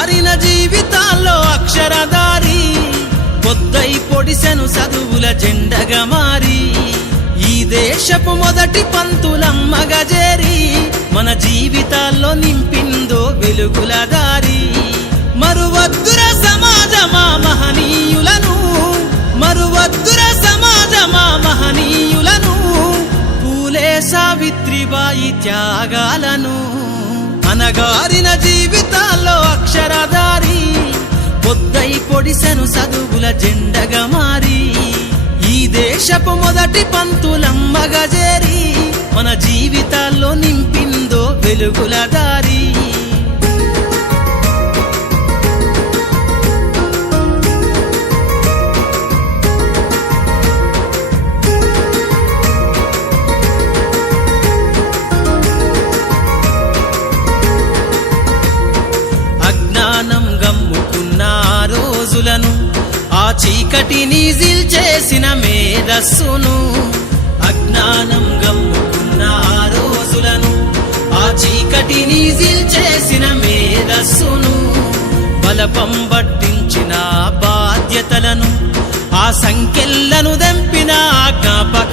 అనగారిన జీవితాల్లో అక్షరధారి పొద్దై పొడిసెను చదువుల జెండగా మారి ఈ దేశపు మొదటి పంతులమ్మగా చేరి మన జీవితాల్లో నింపిందో వెలుగుల దారి మరువద్దుర సమాజమా మహనీయులను మరువద్దుర సమాజమా మహనీయులను పూలే సావిత్రిబాయి త్యాగాలను అనగారిన జీవితాల్లో అక్షరధారి పొద్దై పొడిసెను చదువుల జెండగా మారి ఈ దేశపు మొదటి పంతులమ్మగా చేరి మన జీవితాల్లో నింపిందో వెలుగుల దారి అజ్ఞానం గమ్ముకున్న రోజులను ఆ చీకటిని చేసిన మేధస్సును అజ్ఞానం గమ్ముకున్న రోజులను ఆ చీకటిని చేసిన మేధస్సును బలపం పట్టించిన బాధ్యతలను ఆ సంఖ్యలను దంపిన జ్ఞాపక